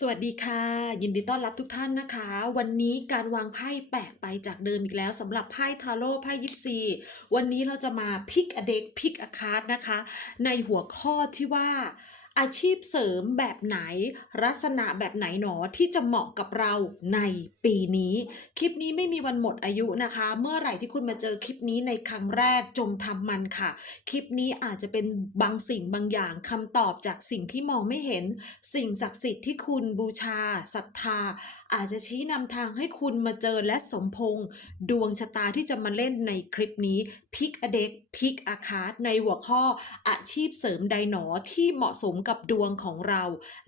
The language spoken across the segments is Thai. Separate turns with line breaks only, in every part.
สวัสดีค่ะ ยินดีต้อนรับทุกท่านนะคะ วันนี้การวางไพ่แปลกไปจากเดิมอีกแล้วสำหรับไพ่ทาโร่ไพ่ยิปซีวันนี้เราจะมาพิกอเด็กพิกอคาร์ดนะคะ ในหัวข้อที่ว่า อาชีพเสริมแบบไหนลักษณะแบบไหนหนอที่จะเหมาะกับเราในปีนี้ คลิปนี้ไม่มีวันหมดอายุนะคะ เมื่อไหร่ที่คุณมาเจอคลิปนี้ในครั้งแรกจงทำมันค่ะ คลิปนี้อาจจะเป็นบางสิ่งบางอย่างคำตอบจากสิ่งที่มองไม่เห็น สิ่งศักดิ์สิทธิ์ที่คุณบูชาศรัทธา อาจจะชี้นำทางให้คุณมาเจอและสมพงษ์ดวงชะตาที่จะมาเล่นในคลิปนี้พิกอเด็กพิกอาคารในหัวข้ออาชีพเสริมใดหนอที่เหมาะสมกับดวงของเรา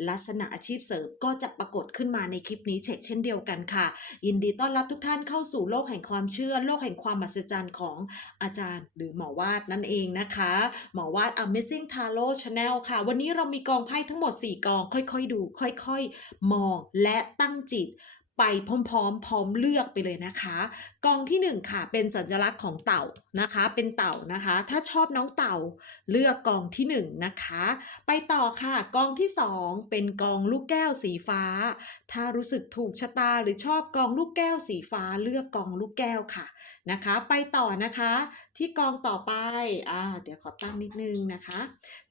ลักษณะอาชีพเสริมก็จะปรากฏขึ้นมาในคลิปนี้เช่นเช่นเดียวกันค่ะ ยินดีต้อนรับทุกท่านเข้าสู่โลกแห่งความเชื่อ โลกแห่งความมหัศจรรย์ของอาจารย์ หรือหมอวาดนั่นเองนะคะ หมอวาด Amazing Tarot Channel ค่ะ วันนี้เรามีกองไพ่ทั้งหมด 4 กอง ค่อยๆ ดู ค่อยๆ มองและตั้งจิตไปพร้อมๆ พร้อมเลือกไปเลยนะคะ กองที่ 1 ค่ะ เป็นสัญลักษณ์ของเต่านะคะ เป็นเต่านะคะ ถ้าชอบน้องเต่าเลือกกองที่ 1 นะคะ ไปต่อค่ะกองที่ 2 เป็นกองลูกแก้วสีฟ้า ถ้ารู้สึกถูกชะตาหรือชอบกองลูกแก้วสีฟ้าเลือกกองลูกแก้วค่ะนะคะ ไปต่อนะคะที่กองต่อไปอ่าเดี๋ยวขอตั้งนิดนึงนะคะ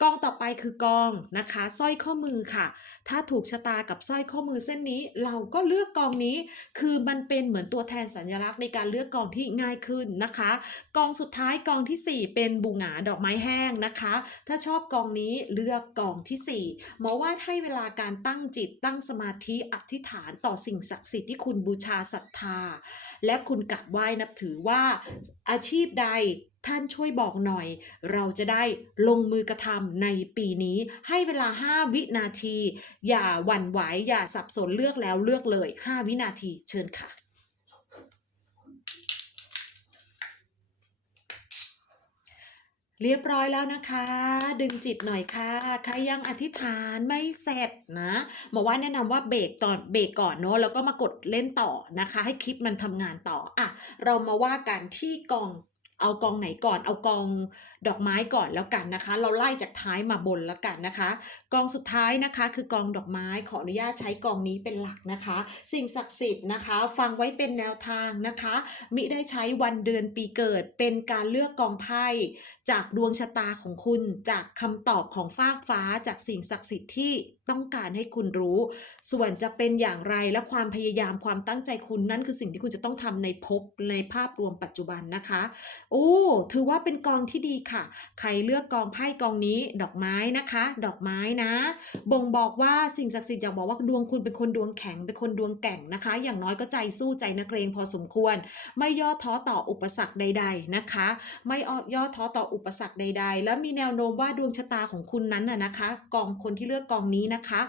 กองต่อไปคือกองนะคะสร้อยข้อมือค่ะ ถ้าถูกชะตากับสร้อยข้อมือเส้นนี้ เราก็เลือกกองนี้คือมันเป็นเหมือนตัวแทนสัญลักษณ์ในการเลือกกองที่ง่ายขึ้นนะคะ กองสุดท้ายกองทีสี่4 เป็นบูหงาดอกไม้แห้งนะคะ ถ้าชอบกองนี้เลือกกองทีสี่4หมอว่าให้เวลาการตั้งจิตตั้งสมาธิอธิษฐานต่อสิ่งศักดิ์สิทธิ์ที่คุณบูชาศรัทธา และคุณกราบไหว้นับถือว่าอาชีพใดท่านช่วยบอกหน่อย เราจะได้ลงมือกระทำในปีนี้ให้เวลา 5 วินาที อย่าหวั่นไหวอย่าสับสนเลือกแล้วเลือกเลย 5 วินาทีเชิญค่ะ เรียบร้อยแล้วนะคะ ดึงจิตหน่อยค่ะ ใครยังอธิษฐานไม่เสร็จนะหมอว่าแนะนำว่าเบรกตอนเบรกก่อนเนาะแล้วก็มากดเล่นต่อนะคะ ให้คลิปมันทำงานต่ออะเรามาว่ากันที่กอง เอากองไหนก่อน เอากองดอกไม้ก่อนแล้วกันนะคะ เราไล่จากท้ายมาบนแล้วกันนะคะ กองสุดท้ายนะคะคือกองดอกไม้ขออนุญาตใช้กองนี้เป็นหลักนะคะ สิ่งศักดิ์สิทธิ์นะคะ ฟังไว้เป็นแนวทางนะคะ มิได้ใช้วันเดือนปีเกิด เป็นการเลือกกองไพ่จากดวงชะตาของคุณ จากคำตอบของฟากฟ้าจากสิ่งศักดิ์สิทธิ์ที่ต้องการให้คุณรู้ ส่วนจะเป็นอย่างไรและความพยายามความตั้งใจคุณนั่นคือสิ่งที่คุณจะต้องทำในภพในภาพรวมปัจจุบันนะคะโอ้ ถือว่าเป็นกองที่ดีค่ะ ใครเลือกกองไพ่กองนี้ ดอกไม้นะคะ ดอกไม้นะ บ่งบอกว่าสิ่งศักดิ์สิทธิ์อยากบอกว่าดวงคุณเป็นคนดวงแข็ง เป็นคนดวงแกร่งนะคะ อย่างน้อยก็ใจสู้ใจนักเลงพอสมควร ไม่ย่อท้อต่ออุปสรรคใด ๆนะคะ ไม่ย่อท้อต่ออุปสรรคใด ๆ และมีแนวโน้มว่าดวงชะตาของคุณนั้นน่ะนะคะ กองคนที่เลือกกองนี้นะคะ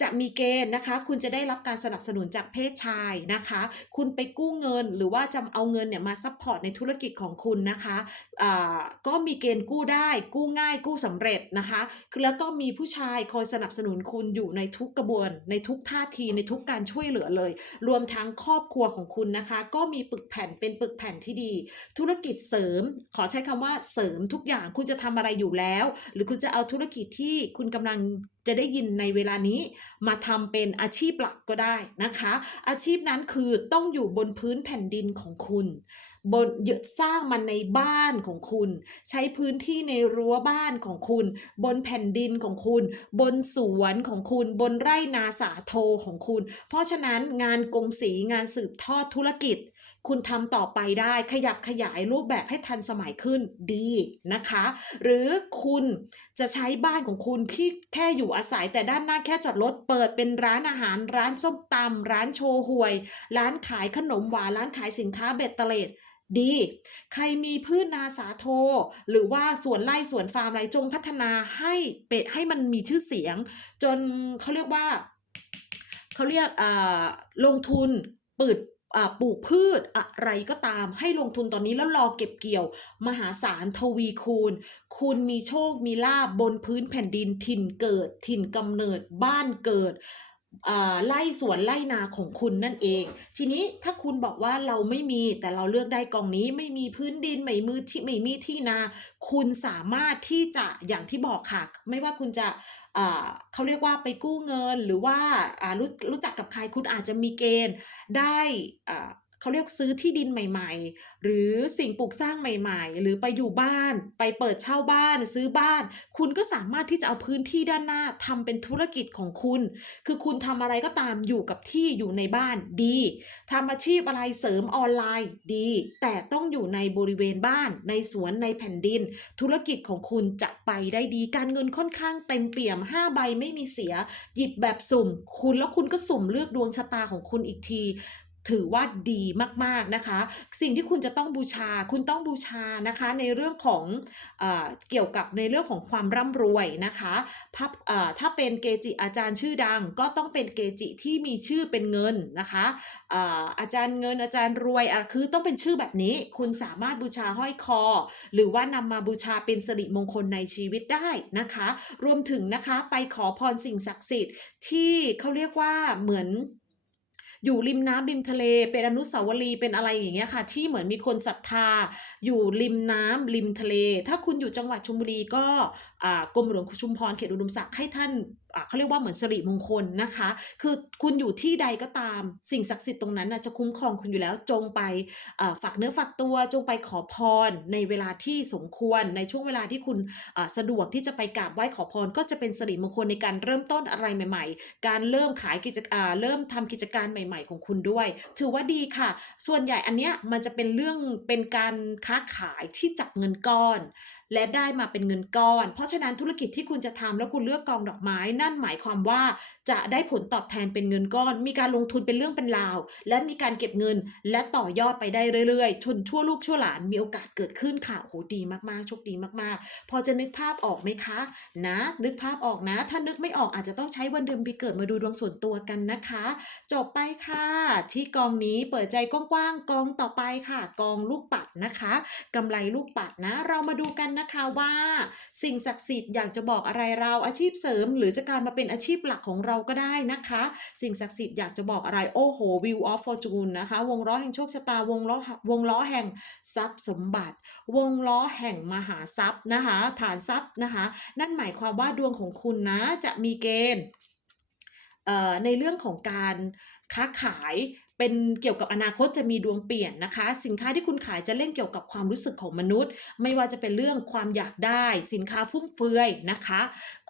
จะมีเกณฑ์นะคะ คุณจะได้รับการสนับสนุนจากเพศชายนะคะ คุณไปกู้เงินหรือว่าจะเอาเงินเนี่ยมาซัพพอร์ตในธุรกิจของคุณนะคะอ่าก็มีเกณฑ์กู้ได้ กู้ง่ายกู้สำเร็จนะคะแล้วก็มีผู้ชายคอยสนับสนุนคุณอยู่ในทุกกระบวน ในทุกท่าทีในทุกการช่วยเหลือเลย รวมทั้งครอบครัวของคุณนะคะ ก็มีปึกแผ่นเป็นปึกแผ่นที่ดี ธุรกิจเสริม ขอใช้คำว่าเสริมทุกอย่างคุณจะทำอะไรอยู่แล้ว หรือคุณจะเอาธุรกิจที่คุณกำลังจะได้ยินในเวลานี้มาทำเป็นอาชีพหลักก็ได้นะคะ อาชีพนั้นคือต้องอยู่บนพื้นแผ่นดินของคุณบนยสร้างมันในบ้านของคุณ ใช้พื้นที่ในรั้วบ้านของคุณ บนแผ่นดินของคุณ บนสวนของคุณ บนไร่นาสาโทของคุณ เพราะฉะนั้นงานกงสีงานสืบทอดธุรกิจ คุณทำต่อไปได้ขยับขยายรูปแบบให้ทันสมัยขึ้นดีนะคะ หรือคุณจะใช้บ้านของคุณที่แค่อยู่อาศัยแต่ด้านหน้าแค่จอดรถเปิดเป็นร้านอาหาร ร้านส้มตำร้านโชว์หวย ร้านขายขนมหวานร้านขายสินค้าเบ็ดเตล็ดดี ใครมีพืชนาสาโท หรือว่าสวนไร่สวนฟาร์มอะไรจงพัฒนาให้เป็ดให้มันมีชื่อเสียง จนเขาเรียกว่าเขาเรียกอ่าลงทุนปืด ปลูกพืชอะไรก็ตามให้ลงทุนตอนนี้แล้วรอเก็บเกี่ยว มหาศาลทวีคูณ คุณมีโชคมีลาบบนพื้นแผ่นดินถิ่นเกิด ถิ่นกำเนิดบ้านเกิดไล่สวนไล่นาของคุณนั่นเอง ทีนี้ถ้าคุณบอกว่าเราไม่มีแต่เราเลือกได้กองนี้ไม่มีพื้นดินไม่มือที่ไม่มีที่นา คุณสามารถที่จะอย่างที่บอกค่ะ ไม่ว่าคุณจะ เขาเรียกว่าไปกู้เงินหรือว่าอ่ารู้รู้จักกับใครคุณอาจจะมีเกณฑ์ได้อ่า เขาเรียกซื้อที่ดินใหม่ ๆ หรือสิ่งปลูกสร้างใหม่ ๆ หรือไปอยู่บ้าน ไปเปิดเช่าบ้าน ซื้อบ้าน คุณก็สามารถที่จะเอาพื้นที่ด้านหน้าทำเป็นธุรกิจของคุณ คือคุณทำอะไรก็ตามอยู่กับที่อยู่ในบ้านดีทำอาชีพอะไรเสริมออนไลน์ดี แต่ต้องอยู่ในบริเวณบ้าน ในสวนในแผ่นดิน ธุรกิจของคุณจะไปได้ดี การเงินค่อนข้างเต็มเปี่ยม5ใบไม่มีเสีย หยิบแบบสุ่ม คุณแล้วคุณก็สุ่มเลือกดวงชะตาของคุณอีกที ถือว่าดีมากๆนะคะ สิ่งที่คุณจะต้องบูชา คุณต้องบูชานะคะในเรื่องของเออเกี่ยวกับในเรื่องของความร่ำรวยนะคะพับเอ่อถ้าเป็นเกจิอาจารย์ชื่อดัง ก็ต้องเป็นเกจิที่มีชื่อเป็นเงินนะคะเอ่ออาจารย์เงินอาจารย์รวยคือต้องเป็นชื่อแบบนี้ คุณสามารถบูชาห้อยคอ หรือว่านำมาบูชาเป็นสิริมงคลในชีวิตได้นะคะ รวมถึงนะคะไปขอพรสิ่งศักดิ์สิทธิ์ที่เขาเรียกว่าเหมือน อยู่ริมน้ำริมทะเลเป็นอนุสาวรีย์เป็นอะไรอย่างเงี้ยค่ะ ที่เหมือนมีคนศรัทธา อยู่ริมน้ำริมทะเล ถ้าคุณอยู่จังหวัดชลบุรีก็อ่ากรมหลวงชุมพรเขตอุดมศักดิ์ให้ท่าน เขาเรียกว่าเหมือนสิริมงคลนะคะ คือคุณอยู่ที่ใดก็ตาม สิ่งศักดิ์สิทธิ์ตรงนั้นจะคุ้มครองคุณอยู่แล้วจงไปฝากเนื้อฝากตัวจงไปขอพรในเวลาที่สมควรในช่วงเวลาที่คุณสะดวกที่จะไปกราบไหว้ขอพร ก็จะเป็นสิริมงคลในการเริ่มต้นอะไรใหม่ ๆ การเริ่มขายกิจเริ่มทำกิจการใหม่ ๆ ของคุณด้วย ถือว่าดีค่ะ ส่วนใหญ่อันเนี้ยมันจะเป็นเรื่องเป็นการค้าขายที่จับเงินก้อน และได้มาเป็นเงินก้อน เพราะฉะนั้นธุรกิจที่คุณจะทำแล้วคุณเลือกกองดอกไม้ นั่นหมายความว่าจะได้ผลตอบแทนเป็นเงินก้อน มีการลงทุนเป็นเรื่องเป็นราว และมีการเก็บเงินและต่อยอดไปได้เรื่อยๆ ชนชั่วลูกชั่วหลานมีโอกาสเกิดขึ้นค่ะโหดีมากๆโชคดีมากๆ พอจะนึกภาพออกไหมคะ นะ นึกภาพออกนะ ถ้านึกไม่ออกอาจจะต้องใช้วันเดือนปีเกิดมาดูดวงส่วนตัวกันนะคะ จบไปค่ะ ที่กองนี้เปิดใจกว้างๆกองต่อไปค่ะ กองลูกปัดนะคะกำไรลูกปัดนะ เรามาดูกันนะคะว่าสิ่งศักดิ์สิทธิ์อยากจะบอกอะไรเราอาชีพเสริม หรือจะการมาเป็นอาชีพหลักของเราก็ได้นะคะ สิ่งศักดิ์สิทธิ์อยากจะบอกอะไรโอ้โห View of Fortune นะคะ วงล้อแห่งโชคชะตาวงล้อวงล้อแห่งทรัพย์สมบัติ วงล้อแห่งมหาทรัพย์นะคะ ฐานทรัพย์นะคะ นั่นหมายความว่าดวงของคุณนะจะมีเกณฑ์ในเรื่องของการค้าขาย เป็นเกี่ยวกับอนาคตจะมีดวงเปลี่ยนนะคะ สินค้าที่คุณขายจะเล่นเกี่ยวกับความรู้สึกของมนุษย์ ไม่ว่าจะเป็นเรื่องความอยากได้ สินค้าฟุ่มเฟือยนะคะ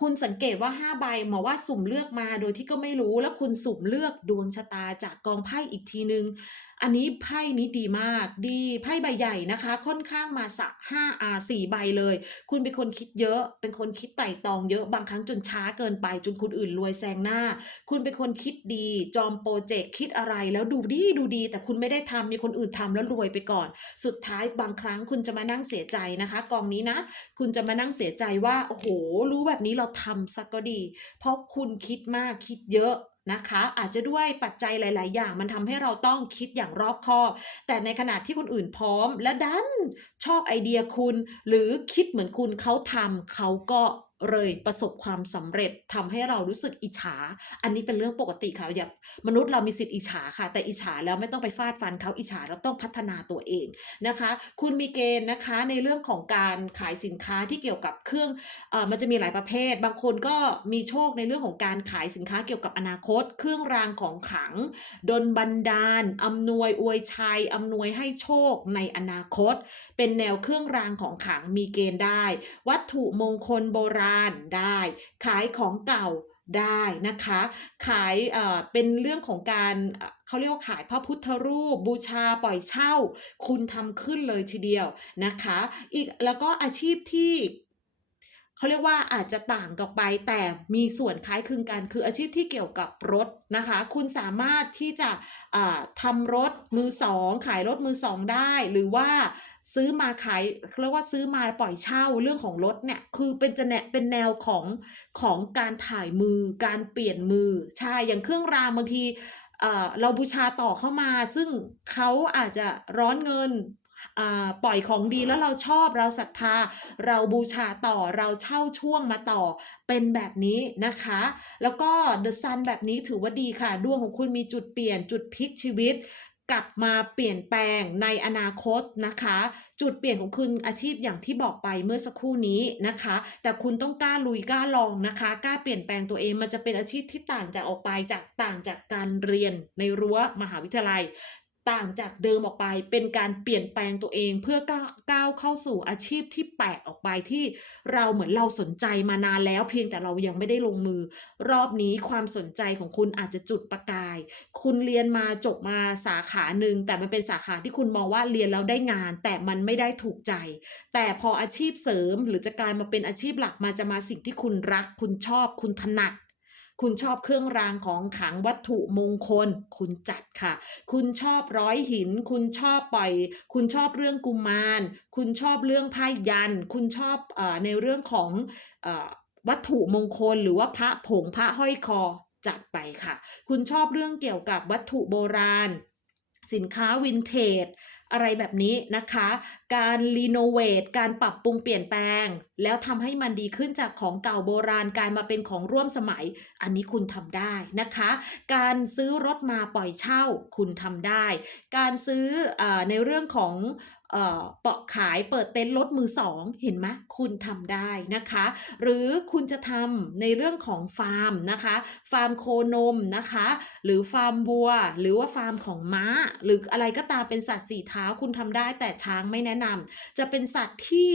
คุณสังเกตว่า 5 ใบหมอว่าสุ่มเลือกมาโดยที่ก็ไม่รู้แล้วคุณสุ่มเลือกดวงชะตาจากกองไพ่อีกทีนึง อันนี้ไพ่นี้ดีมาก ดีไพ่ใบใหญ่นะคะ ค่อนข้างมาสักห้าอาสี่ใบเลย คุณเป็นคนคิดเยอะ เป็นคนคิดไต่ตองเยอะบางครั้งจนช้าเกินไป จนคนอื่นรวยแซงหน้า คุณเป็นคนคิดดี จอมโปรเจกต์คิดอะไรแล้วดูดีดูดี แต่คุณไม่ได้ทำมีคนอื่นทำแล้วรวยไปก่อน สุดท้ายบางครั้งคุณจะมานั่งเสียใจนะคะ กองนี้นะ คุณจะมานั่งเสียใจว่าโอ้โห รู้แบบนี้เราทำสักก็ดี เพราะคุณคิดมากคิดเยอะ นะคะ อาจจะด้วยปัจจัยหลาย ๆ อย่าง มันทำให้เราต้องคิดอย่างรอบคอบ แต่ในขณะที่คนอื่นพร้อมและดันชอบไอเดียคุณ หรือคิดเหมือนคุณเขาทำเขาก็ เลยประสบความสำเร็จทำให้เรารู้สึกอิจฉา อันนี้เป็นเรื่องปกติค่ะอย่ามนุษย์เรามีสิทธิ์อิจฉาค่ะ แต่อิจฉาแล้วไม่ต้องไปฟาดฟันเขาอิจฉาเราต้องพัฒนาตัวเองนะคะ คุณมีเกณฑ์นะคะในเรื่องของการขายสินค้าที่เกี่ยวกับเครื่องเออมันจะมีหลายประเภท บางคนก็มีโชคในเรื่องของการขายสินค้าเกี่ยวกับอนาคต เครื่องรางของขลังดนบันดาลอำนวยอวยชัยอำนวยให้โชคในอนาคต เป็นแนวเครื่องรางของขลังมีเกณฑ์ได้ วัตถุมงคลโบราณได้ ขายของเก่าได้นะคะ ขายเป็นเรื่องของการเขาเรียกว่าขายพระพุทธรูป บูชาปล่อยเช่า คุณทำขึ้นเลยทีเดียวนะคะ อีกแล้วก็อาชีพที่เขาเรียกว่าอาจจะต่างกันไปแต่มีส่วนคล้ายคลึงกันคืออาชีพที่เกี่ยวกับรถนะคะ คุณสามารถที่จะอ่าทำรถมือสองขายรถมือสองได้ หรือว่า ซื้อมาขายเรียกว่าซื้อมาปล่อยเช่าเรื่องของรถเนี่ยคือเป็นจะแนเป็นแนวของของการถ่ายมือ การเปลี่ยนมือใช่อย่างเครื่องรางบางทีเอ่อเราบูชาต่อเข้ามา ซึ่งเขาอาจจะร้อนเงินปล่อยของดีแล้วเราชอบเราศรัทธา เราบูชาต่อเราเช่าช่วงมาต่อเป็นแบบนี้นะคะ แล้วก็ The Sun แบบนี้ถือว่าดีค่ะ ดวงของคุณมีจุดเปลี่ยนจุดพลิกชีวิต กลับมาเปลี่ยนแปลงในอนาคตนะคะ จุดเปลี่ยนของคุณอาชีพอย่างที่บอกไปเมื่อสักครู่นี้นะคะ แต่คุณต้องกล้าลุยกล้าลองนะคะกล้าเปลี่ยนแปลงตัวเองมันจะเป็นอาชีพที่ต่างจากออกไปจากต่างจากการเรียนในรั้วมหาวิทยาลัย ต่างจากเดิมออกไปเป็นการเปลี่ยนแปลงตัวเองเพื่อก้าวเข้าสู่อาชีพที่แปลกออกไปที่เราเหมือนเราสนใจมานานแล้วเพียงแต่เรายังไม่ได้ลงมือ รอบนี้ความสนใจของคุณอาจจะจุดประกาย คุณเรียนมาจบมาสาขาหนึ่งแต่มันเป็นสาขาที่คุณมองว่าเรียนแล้วได้งาน แต่มันไม่ได้ถูกใจ แต่พออาชีพเสริมหรือจะกลายมาเป็นอาชีพหลักมาจะมาสิ่งที่คุณรัก คุณชอบ คุณถนัด คุณชอบเครื่องรางของขังวัตถุมงคล คุณจัดค่ะ คุณชอบร้อยหิน คุณชอบปล่อย คุณชอบเรื่องกุมาร คุณชอบเรื่องผ้ายัน คุณชอบอในเรื่องของอวัตถุมงคลหรือว่าพระผงพระห้อยคอจัดไปค่ะ คุณชอบเรื่องเกี่ยวกับวัตถุโบราณ สินค้าวินเทจอะไรแบบนี้นะคะ การรีโนเวทการปรับปรุงเปลี่ยนแปลง แล้วทำให้มันดีขึ้นจากของเก่าโบราณกลายมาเป็นของร่วมสมัย อันนี้คุณทำได้นะคะ การซื้อรถมาปล่อยเช่าคุณทำได้ การซื้ออในเรื่องของ เปาะขายเปิดเต็นท์รถมือสองเห็นไหมคุณทำได้นะคะ หรือคุณจะทำในเรื่องของฟาร์มนะคะ ฟาร์มโคนมนะคะ หรือฟาร์มวัว หรือว่าฟาร์มของม้า หรืออะไรก็ตามเป็นสัตว์สี่เท้าคุณทำได้แต่ช้างไม่แนะนำจะเป็นสัตว์ที่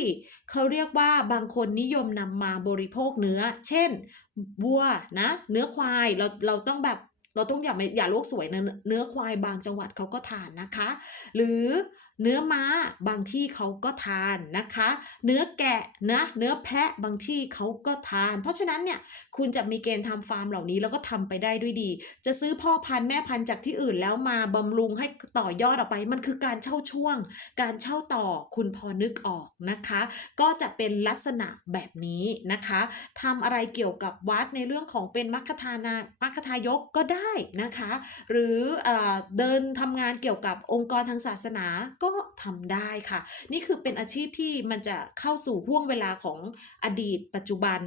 เขาเรียกว่าบางคนนิยมนำมาบริโภคเนื้อ เช่นวัวนะเนื้อควายเราเราต้องแบบเราต้องอย่าไม่อย่าโลกสวยนะเนื้อควายบางจังหวัดเขาก็ทานนะคะ หรือ เนื้อม้าบางที่เขาก็ทานนะคะ เนื้อแกะนะเนื้อแพะบางที่เขาก็ทาน เพราะฉะนั้นเนี่ยคุณจะมีเกณฑ์ทำฟาร์มเหล่านี้แล้วก็ทำไปได้ด้วยดี จะซื้อพ่อพันธุ์แม่พันธุ์จากที่อื่นแล้วมาบำรุงให้ต่อยอดออกไป มันคือการเช่าช่วง การเช่าต่อคุณพอนึกออกนะคะ ก็จะเป็นลักษณะแบบนี้นะคะทำอะไรเกี่ยวกับวัดในเรื่องของเป็นมัคคทานามัคคทายกก็ได้นะคะ หรือเออเดินทำงานเกี่ยวกับองค์กรทางศาสนาก็็ทำได้ค่ะ นี่คือเป็นอาชีพที่มันจะเข้าสู่ห่วงเวลาของอดีตปัจจุบัน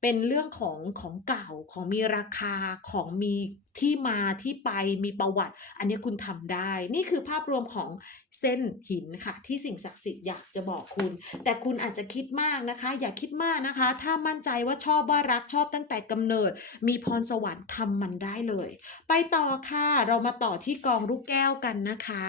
เป็นเรื่องของของเก่าของมีราคาของมี ที่มาที่ไปมีประวัติ อันนี้คุณทำได้ นี่คือภาพรวมของเส้นหินค่ะ ที่สิ่งศักดิ์สิทธิ์อยากจะบอกคุณ แต่คุณอาจจะคิดมากนะคะ อย่าคิดมากนะคะ ถ้ามั่นใจว่าชอบว่ารักชอบตั้งแต่กำเนิด มีพรสวรรค์ทำมันได้เลย ไปต่อค่ะ เรามาต่อที่กองลูกแก้วกันนะคะ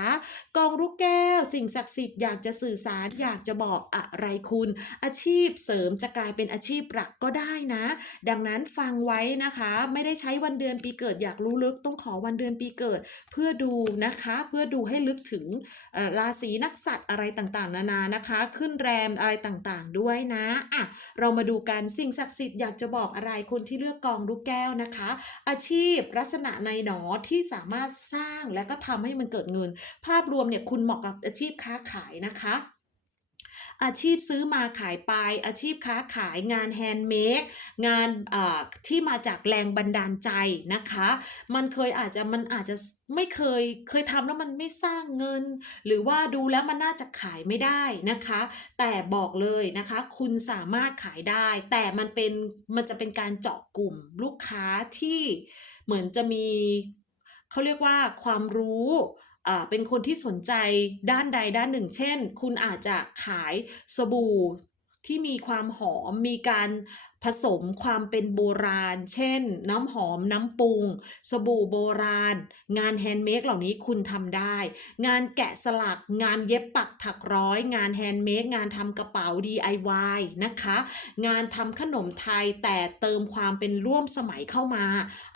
กองลูกแก้ว สิ่งศักดิ์สิทธิ์อยากจะสื่อสารอยากจะบอกอะไรคุณ อาชีพเสริมจะกลายเป็นอาชีพหลักก็ได้นะ ดังนั้นฟังไว้นะคะ ไม่ได้ใช้วันเดือนปีเกิดอยากรู้ลึกต้องขอวันเดือนปีเกิด เพื่อดูนะคะ เพื่อดูให้ลึกถึงราศีนักสัตว์อะไรต่างๆ นานานะคะ ขึ้นแรมอะไรต่างๆด้วยนะอะเรามาดูกันสิ่งศักดิ์สิทธิ์อยากจะบอกอะไรคนที่เลือกกองลูกแก้วนะคะ อาชีพลักษณะในหนอที่สามารถสร้างและก็ทำให้มันเกิดเงิน ภาพรวมเนี่ยคุณเหมาะกับอาชีพค้าขายนะคะ อาชีพซื้อมาขายไป อาชีพค้าขายงานแฮนด์เมดงานที่มาจากแรงบันดาลใจนะคะ มันเคยอาจจะมันอาจจะไม่เคยเคยทำแล้วมันไม่สร้างเงิน หรือว่าดูแล้วมันน่าจะขายไม่ได้นะคะ แต่บอกเลยนะคะ คุณสามารถขายได้ แต่มันเป็นมันจะเป็นการเจาะกลุ่มลูกค้าที่เหมือนจะมีเขาเรียกว่าความรู้ เป็นคนที่สนใจด้านใดด้านหนึ่ง เช่น คุณอาจจะขายสบู่ที่มีความหอม มีการ ผสมความเป็นโบราณ เช่น น้ำหอมน้ำปรุง สบู่โบราณ งานแฮนด์เมดเหล่านี้คุณทำได้ งานแกะสลัก งานเย็บปักถักร้อย งานแฮนด์เมดงานทำกระเป๋า DIY นะคะ งานทำขนมไทยแต่เติมความเป็นร่วมสมัยเข้ามา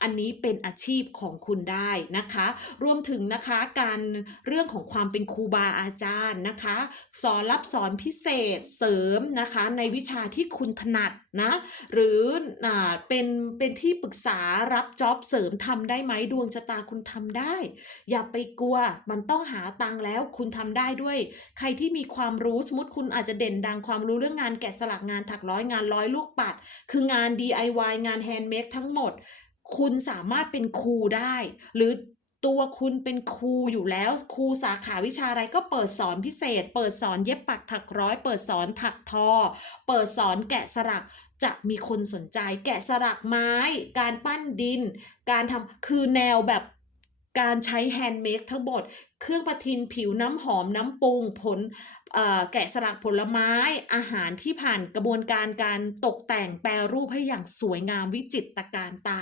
อันนี้เป็นอาชีพของคุณได้นะคะ รวมถึงนะคะการเรื่องของความเป็นครูบาอาจารย์นะคะ สอนรับสอนพิเศษเสริมนะคะในวิชาที่คุณถนัดนะหรืออ่าเป็นเป็นที่ปรึกษารับจ็อบเสริมทำได้ไหมดวงชะตาคุณทำได้ อย่าไปกลัวมันต้องหาตังค์แล้วคุณทำได้ด้วย ใครที่มีความรู้สมมติคุณอาจจะเด่นดังความรู้เรื่องงานแกะสลักงานถักร้อยงานร้อยลูกปัด คืองาน DIY งานแฮนด์เมดทั้งหมด คุณสามารถเป็นครูได้ หรือตัวคุณเป็นครูอยู่แล้ว ครูสาขาวิชาอะไรก็เปิดสอนพิเศษ เปิดสอนเย็บปักถักร้อย เปิดสอนถักทอ เปิดสอนแกะสลัก จะมีคนสนใจแกะสลักไม้ การปั้นดิน การทำคือแนวแบบการใช้แฮนด์เมดทั้งหมด เครื่องประทินผิวน้ำหอมน้ำปรุงผลแกะสลักผลไม้ อาหารที่ผ่านกระบวนการการตกแต่งแปรรูปให้อย่างสวยงามวิจิตรการตา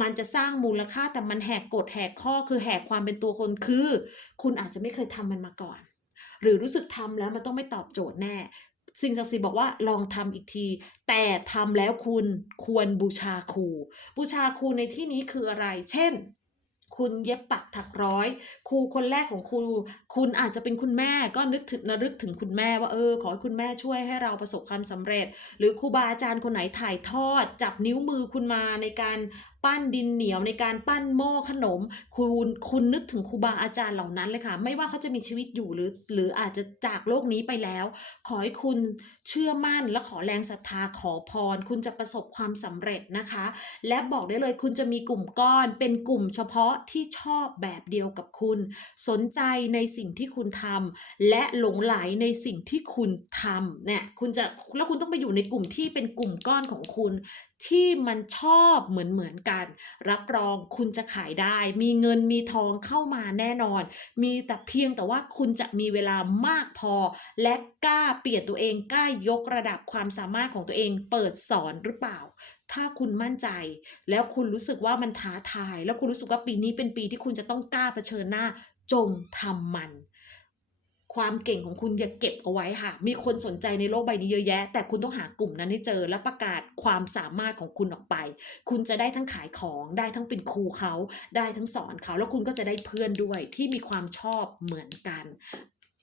มันจะสร้างมูลค่าแต่มันแหกกฎแหกข้อคือแหกความเป็นตัวคนคือ คุณอาจจะไม่เคยทำมันมาก่อน หรือรู้สึกทำแล้วมันต้องไม่ตอบโจทย์แน่ สิ่งศักดิ์สิทธิ์บอกว่าลองทำอีกที แต่ทำแล้วคุณควรบูชาครู บูชาครูในที่นี้คืออะไร เช่น คุณเย็บปักถักร้อย ครูคนแรกของครู คุณอาจจะเป็นคุณแม่ก็นึกถึงระลึกถึงคุณแม่ว่าเออขอให้คุณแม่ช่วยให้เราประสบความสำเร็จ หรือครูบาอาจารย์คนไหนถ่ายทอด จับนิ้วมือคุณมาในการปั้นดินเหนียวในการปั้นหม้อขนม คุณคุณนึกถึงครูบาอาจารย์เหล่านั้นเลยค่ะ ไม่ว่าเขาจะมีชีวิตอยู่หรือ หรืออาจจะจากโลกนี้ไปแล้ว ขอให้คุณเชื่อมั่นและขอแรงศรัทธาขอพร คุณจะประสบความสำเร็จนะคะ และบอกได้เลยคุณจะมีกลุ่มก้อน เป็นกลุ่มเฉพาะที่ชอบแบบเดียวกับคุณ สนใจในสิิ่งที่คุณทำและหลงไหลในสิ่งที่คุณทำเนี่ยคุณจะแล้วคุณต้องไปอยู่ในกลุ่มที่เป็นกลุ่มก้อนของคุณ ที่มันชอบเหมือนเหมือนๆกัน รับรองคุณจะขายได้ มีเงินมีทองเข้ามาแน่นอน มีแต่เพียงแต่ว่าคุณจะมีเวลามากพอ และกล้าเปลี่ยนตัวเองกล้ายกระดับความสามารถของตัวเองเปิดสอนหรือเปล่าถ้าคุณมั่นใจ แล้วคุณรู้สึกว่ามันท้าทาย แล้วคุณรู้สึกว่าปีนี้เป็นปีที่คุณจะต้องกล้าเผชิญหน้า จงทำมัน ความเก่งของคุณอย่าเก็บเอาไว้ค่ะ มีคนสนใจในโลกใบนี้เยอะแยะ แต่คุณต้องหากลุ่มนั้นให้เจอและประกาศความสามารถของคุณออกไป คุณจะได้ทั้งขายของได้ทั้งเป็นครูเขา ได้ทั้งสอนเขา แล้วคุณก็จะได้เพื่อนด้วยที่มีความชอบเหมือนกัน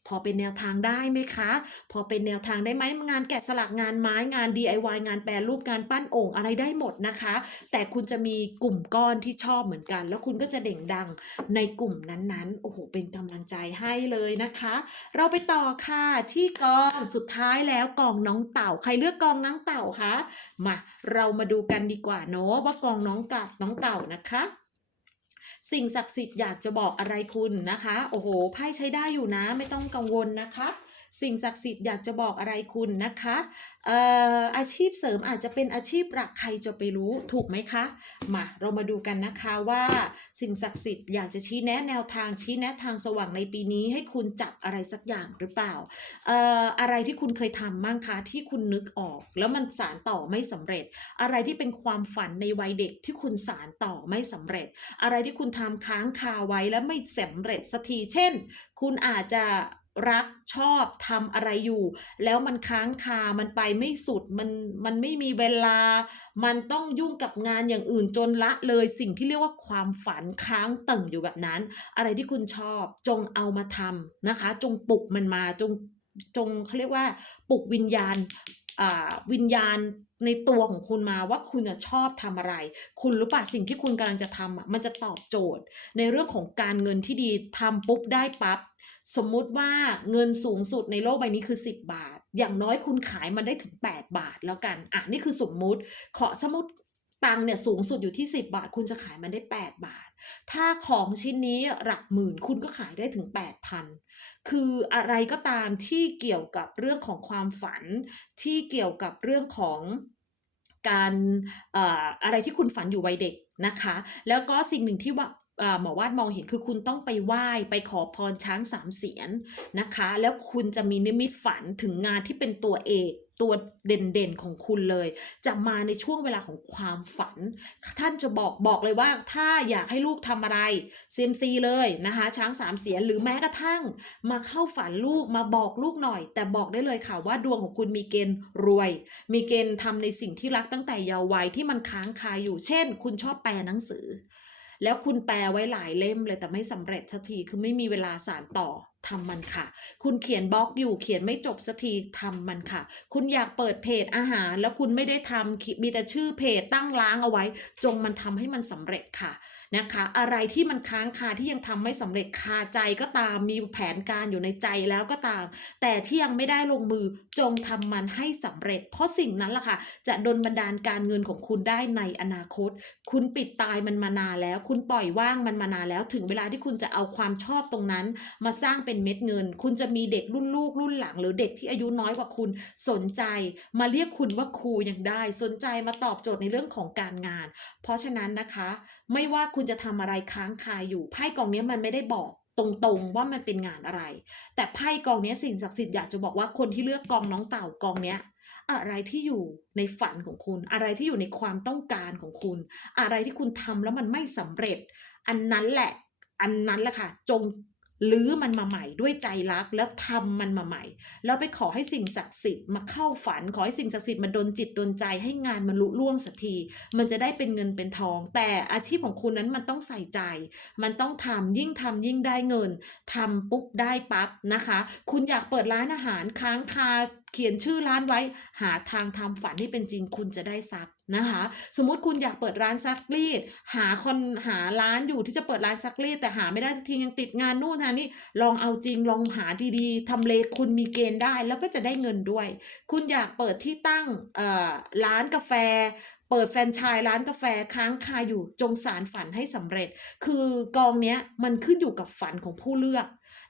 พอเป็นแนวทางได้ไหมคะ พอเป็นแนวทางได้ไหมงานแกะสลักงานไม้งาน DIY งานแปรรูปงานปั้นโอ่งอะไรได้หมดนะคะ แต่คุณจะมีกลุ่มก้อนที่ชอบเหมือนกัน แล้วคุณก็จะเด่งดังในกลุ่มนั้นๆโอ้โหเป็นกำลังใจให้เลยนะคะ เราไปต่อค่ะที่กองสุดท้ายแล้วกองน้องเต่า ใครเลือกกองน้องเต่าคะมาเรามาดูกันดีกว่าเนาะว่ากองน้องกัดน้องเต่านะคะ สิ่งศักดิ์สิทธิ์อยากจะบอกอะไรคุณนะคะ โอ้โหไพ่ใช้ได้อยู่นะ ไม่ต้องกังวลนะคะ สิ่งศักดิ์สิทธิ์อยากจะบอกอะไรคุณนะคะเอ่ออาชีพเสริมอาจจะเป็นอาชีพหลักใครจะไปรู้ถูกไหมคะ มาเรามาดูกันนะคะว่าสิ่งศักดิ์สิทธิ์อยากจะชี้แนะแนวทางชี้แนะทางสว่างในปีนี้ ให้คุณจับอะไรสักอย่างหรือเปล่าเอ่ออะไรที่คุณเคยทำบ้างคะที่คุณนึกออก แล้วมันสารต่อไม่สำเร็จ อะไรที่เป็นความฝันในวัยเด็กที่คุณสารต่อไม่สำเร็จ อะไรที่คุณทำค้างคาไว้แล้วไม่สำเร็จสักที เช่น คุณอาจจะ รักชอบทำอะไรอยู่ แล้วมันค้างคา มันไปไม่สุด มันมันไม่มีเวลา มันต้องยุ่งกับงานอย่างอื่นจนละเลยสิ่งที่เรียกว่าความฝันค้างติ่งอยู่แบบนั้น อะไรที่คุณชอบจงเอามาทำนะคะ จงปลุกมันมาจงจงเขาเรียกว่าปลุกวิญญาณอ่าวิญญาณในตัวของคุณมาว่าคุณจะชอบทำอะไร คุณรู้ป่ะสิ่งที่คุณกำลังจะทำอะมันจะตอบโจทย์ ในเรื่องของการเงินที่ดีทำปุ๊บได้ปั๊บ สมมุติว่าเงินสูงสุดในโลกใบนี้คือ 10 บาท อย่างน้อยคุณขายมันได้ถึง 8 บาทแล้วกัน อะนี่คือสมมุติ ขอสมมติตังเนี่ยสูงสุดอยู่ที่ 10 บาท คุณจะขายมันได้ 8 บาท ถ้าของชิ้นนี้หลักหมื่นคุณก็ขายได้ถึง 8,000 คืออะไรก็ตามที่เกี่ยวกับเรื่องของความฝัน ที่เกี่ยวกับเรื่องของการเอ่ออะไรที่คุณฝันอยู่วัยเด็กนะคะ แล้วก็สิ่งหนึ่งที่ว่า หมอวาดมองเห็นคือคุณต้องไปไหว้ไปขอพรช้างสามเสียนนะคะ แล้วคุณจะมีนิมิตฝันถึงงานที่เป็นตัวเอกตัวเด่นๆของคุณเลย จะมาในช่วงเวลาของความฝัน ท่านจะบอกบอกเลยว่าถ้าอยากให้ลูกทำอะไรเซมซีเลยนะคะ ช้างสามเสียนหรือแม้กระทั่ง มาเข้าฝันลูกมาบอกลูกหน่อย แต่บอกได้เลยค่ะว่าดวงของคุณมีเกณฑ์รวย มีเกณฑ์ทำในสิ่งที่รักตั้งแต่เยาว์วัยที่มันค้างคาอยู่ เช่น คุณชอบแปลหนังสือ แล้วคุณแปลไว้หลายเล่มเลยแต่ไม่สำเร็จสักทีคือไม่มีเวลาสารต่อทำมันค่ะ คุณเขียนบล็อกอยู่เขียนไม่จบสักทีทำมันค่ะ คุณอยากเปิดเพจอาหาร แล้วคุณไม่ได้ทำมีแต่ชื่อเพจตั้งล้างเอาไว้ จงมันทำให้มันสำเร็จค่ะ นะคะ อะไรที่มันค้างคาที่ยังทำไม่สำเร็จคาใจก็ตามมีแผนการอยู่ในใจแล้วก็ตาม แต่ที่ยังไม่ได้ลงมือจงทำมันให้สำเร็จ เพราะสิ่งนั้นล่ะค่ะ จะดลบันดาลการเงินของคุณได้ในอนาคต คุณปิดตายมันมานานแล้ว คุณปล่อยว่างมันมานานแล้ว ถึงเวลาที่คุณจะเอาความชอบตรงนั้น มาสร้างเป็นเป็นเม็ดเงิน คุณจะมีเด็กรุ่นลูกรุ่นหลัง หรือเด็กที่อายุน้อยกว่าคุณสนใจ มาเรียกคุณว่าครูยังได้ สนใจมาตอบโจทย์ในเรื่องของการงาน เพราะฉะนั้นนะคะ ไม่ว่าคุณุณจะทำอะไรค้างคาอยู่ไพ่กองนี้มันไม่ได้บอกตรงๆว่ามันเป็นงานอะไร แต่ไพ่กองนี้สิ่งศักดิ์สิทธิ์อยากจะบอกว่าคนที่เลือกกองน้องเต่ากองเนี้ยอะไรที่อยู่ในฝันของคุณ อะไรที่อยู่ในความต้องการของคุณ อะไรที่คุณทำแล้วมันไม่สำเร็จ อันนั้นแหละ อันนั้นแหละค่ะ จง ลื้อมันมาใหม่ด้วยใจรักแล้วทำมันมาใหม่ แล้วไปขอให้สิ่งศักดิ์สิทธิ์มาเข้าฝัน ขอให้สิ่งศักดิ์สิทธิ์มาดลจิตดลใจให้งานมันลุล่วงสักที มันจะได้เป็นเงินเป็นทอง แต่อาชีพของคุณนั้นมันต้องใส่ใจ มันต้องทำยิ่งทำยิ่งได้เงินทำปุ๊บได้ปั๊บนะคะ คุณอยากเปิดร้านอาหารค้างคาเขียนชื่อร้านไว้ หาทางทำฝันให้เป็นจริงคุณจะได้ทรัพย์ นะคะ สมมติคุณอยากเปิดร้านซักรีด หาคนหาร้านอยู่ที่จะเปิดร้านซักรีด แต่หาไม่ได้ทียังติดงานนู่นงานนี่ลองเอาจริงลองหาดีๆทำเลคุณมีเกณฑ์ได้แล้วก็จะได้เงินด้วย คุณอยากเปิดที่ตั้งร้านกาแฟเปิดแฟรนไชส์ร้านกาแฟค้างคาอยู่จงสารฝันให้สำเร็จ คือกองเนี้ยมันขึ้นอยู่กับฝันของผู้เลือก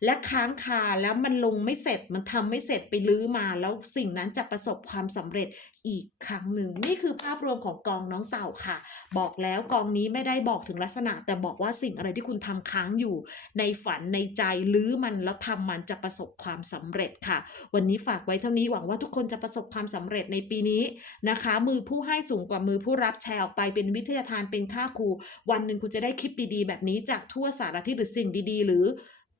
และค้างคาแล้วมันลงไม่เสร็จมันทำไม่เสร็จไปลื้อมา แล้วสิ่งนั้นจะประสบความสำเร็จอีกครั้งหนึ่งนี่คือภาพรวมของกองน้องเต่าค่ะ บอกแล้วกองนี้ไม่ได้บอกถึงลักษณะ แต่บอกว่าสิ่งอะไรที่คุณทำค้างอยู่ ในฝันในใจลื้อมันแล้วทำมันจะประสบความสำเร็จค่ะ วันนี้ฝากไว้เท่านี้หวังว่าทุกคนจะประสบความสำเร็จในปีนี้นะคะ มือผู้ให้สูงกว่ามือผู้รับแชร์ออกไปเป็นวิทยาทานเป็นค่าครู วันหนึ่งคุณจะได้คลิปดีๆแบบนี้จากทั่วสารทิศหรือสิ่งดีๆ หรือ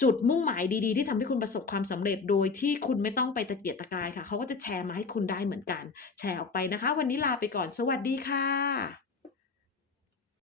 จุดมุ่งหมายดีๆ ที่ทำให้คุณประสบความสำเร็จโดยที่คุณไม่ต้องไปตะเกียกตะกายค่ะ เขาก็จะแชร์มาให้คุณได้เหมือนกัน แชร์ออกไปนะคะ วันนี้ลาไปก่อน สวัสดีค่ะ